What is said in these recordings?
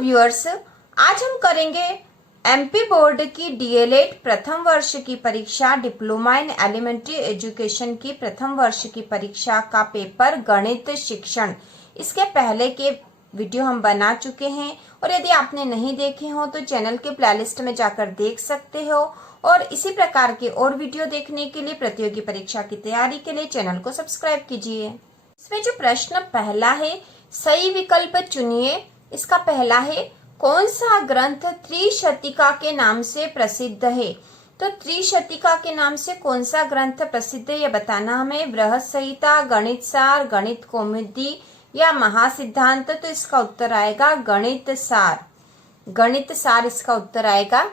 Viewers, आज हम करेंगे एमपी बोर्ड की डीएलएड प्रथम वर्ष की परीक्षा, डिप्लोमा इन एलिमेंट्री एजुकेशन की प्रथम वर्ष की परीक्षा का पेपर गणित शिक्षण। इसके पहले के वीडियो हम बना चुके हैं और यदि आपने नहीं देखे हो तो चैनल के प्लेलिस्ट में जाकर देख सकते हो। और इसी प्रकार के और वीडियो देखने के लिए, प्रतियोगी परीक्षा की तैयारी के लिए चैनल को सब्सक्राइब कीजिए। इसमें जो प्रश्न पहला है, सही विकल्प चुनिए। इसका पहला है, कौन सा ग्रंथ त्रिशतिका के नाम से प्रसिद्ध है? तो त्रिशतिका के नाम से कौन सा ग्रंथ प्रसिद्ध है, यह बताना हमें। बृहत संहिता, गणित सार, गणित कौमुदी या महासिद्धांत? तो इसका उत्तर आएगा गणित सार। गणित सार इसका उत्तर आएगा।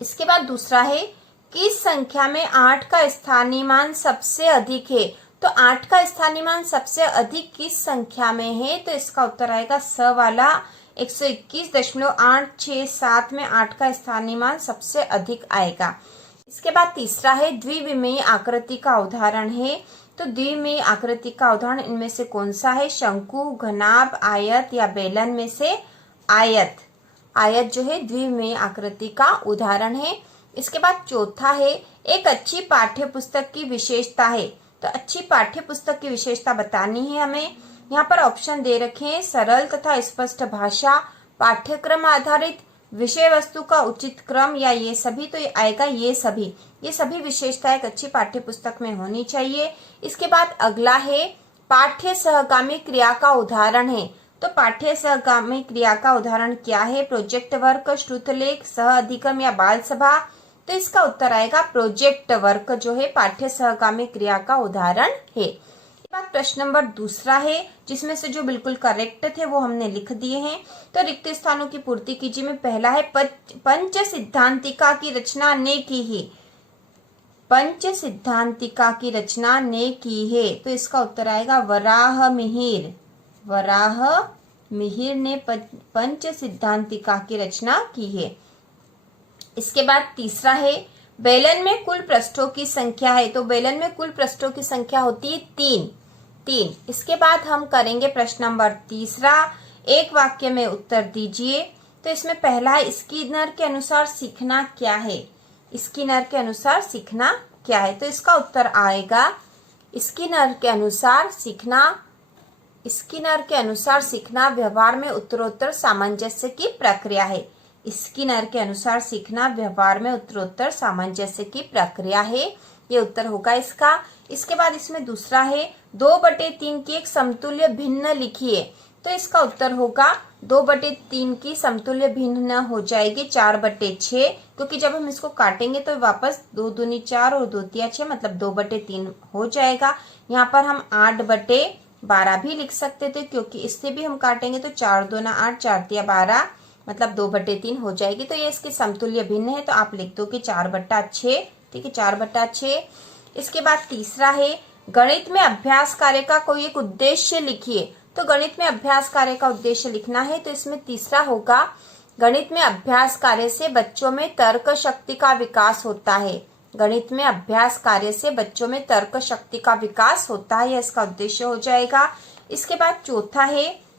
इसके बाद दूसरा है, किस संख्या में 8 का स्थानीय मान सबसे अधिक है? तो 8 का स्थानीय मान सबसे अधिक किस संख्या में है? तो इसका उत्तर आएगा स वाला 121.867 में 8 का स्थानीय मान सबसे अधिक आएगा। इसके बाद तीसरा है, द्विविमीय आकृति का उदाहरण है। तो द्विविमीय आकृति का उदाहरण इनमें से कौन सा है? शंकु, घनाभ, आयत या बेलन में से आयत। आयत जो है द्विविमीय आकृति का उदाहरण है। इसके बाद चौथा है, एक अच्छी पाठ्य पुस्तक की विशेषता है। तो अच्छी पाठ्य पुस्तक की विशेषता बतानी है हमें। यहाँ पर ऑप्शन दे रखे हैं, सरल तथा स्पष्ट भाषा, पाठ्यक्रम आधारित, विषय वस्तु का उचित क्रम या ये सभी। तो ये आएगा ये सभी विशेषताएं एक अच्छी पाठ्य पुस्तक में होनी चाहिए। इसके बाद अगला है, पाठ्य सहगामी क्रिया का उदाहरण है। तो पाठ्य सहगामी क्रिया का उदाहरण क्या है? प्रोजेक्ट वर्क, श्रुतलेख, सह अधिगम या बाल सभा? तो इसका उत्तर आएगा प्रोजेक्ट वर्क जो है पाठ्य सहगामी क्रिया का उदाहरण है। बात प्रश्न नंबर दूसरा है, जिसमें से जो बिल्कुल करेक्ट थे वो हमने लिख दिए हैं। तो रिक्त स्थानों की पूर्ति कीजिए में पहला है, पंच सिद्धांतिका की रचना ने की है। पंच सिद्धांतिका की रचना ने की है। तो इसका उत्तर आएगा वराह मिहिर। वराह मिहिर ने पंच सिद्धांतिका की रचना की है। इसके बाद तीसरा है, बेलन में कुल पृष्ठों की संख्या है। तो बेलन में कुल पृष्ठों की संख्या होती है 3। इसके बाद हम करेंगे प्रश्न नंबर तीसरा, एक वाक्य में उत्तर दीजिए। तो इसमें पहला है, स्किनर के अनुसार सीखना क्या है? स्किनर के अनुसार सीखना क्या है? तो इसका उत्तर आएगा, स्किनर के अनुसार सीखना व्यवहार में उत्तरोत्तर सामंजस्य की प्रक्रिया है। स्किनर के अनुसार सीखना व्यवहार में उत्तरोत्तर सामंजस्य की प्रक्रिया है, ये उत्तर होगा इसका। इसके बाद इसमें दूसरा है, 2/3 की एक समतुल्य भिन्न लिखिए। तो इसका उत्तर होगा 2/3 की समतुल्य भिन्न हो जाएगी 4/6, क्योंकि जब हम इसको काटेंगे तो वापस 2 दूनी 4 और 2 तिया 6 मतलब 2/3 हो जाएगा। यहाँ पर हम 8/12 भी लिख सकते थे, क्योंकि इससे भी हम काटेंगे तो 4 दूना 8, 4 तिया 12 मतलब 2/3 हो जाएगी। तो ये इसके समतुल्य भिन्न है, तो आप लिख दो कि 4/6। ठीक है, 4/6। इसके बाद तीसरा है, गणित में अभ्यास कार्य का कोई एक उद्देश्य लिखिए। तो गणित में अभ्यास कार्य का उद्देश्य लिखना है। तो इसमें तीसरा होगा, गणित में अभ्यास कार्य से बच्चों में तर्क शक्ति का विकास होता है। गणित में अभ्यास कार्य से बच्चों में तर्क शक्ति का विकास होता है, यह इसका उद्देश्य हो जाएगा। इसके बाद चौथा है,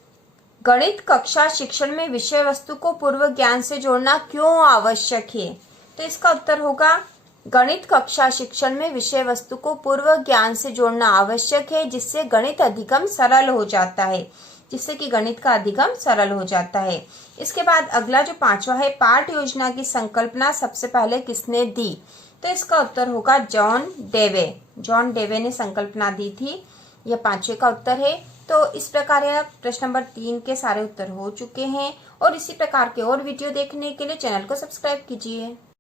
गणित कक्षा शिक्षण में विषय वस्तु को पूर्व ज्ञान से जोड़ना क्यों आवश्यक है? तो इसका उत्तर होगा, गणित कक्षा शिक्षण में विषय वस्तु को पूर्व ज्ञान से जोड़ना आवश्यक है, जिससे गणित अधिगम सरल हो जाता है। इसके बाद अगला जो पांचवा है, पाठ योजना की संकल्पना सबसे पहले किसने दी? तो इसका उत्तर होगा जॉन डेवे ने संकल्पना दी थी। यह पांचवे का उत्तर है। तो इस प्रकार यह प्रश्न नंबर 3 के सारे उत्तर हो चुके हैं। और इसी प्रकार के और वीडियो देखने के लिए चैनल को सब्सक्राइब कीजिए।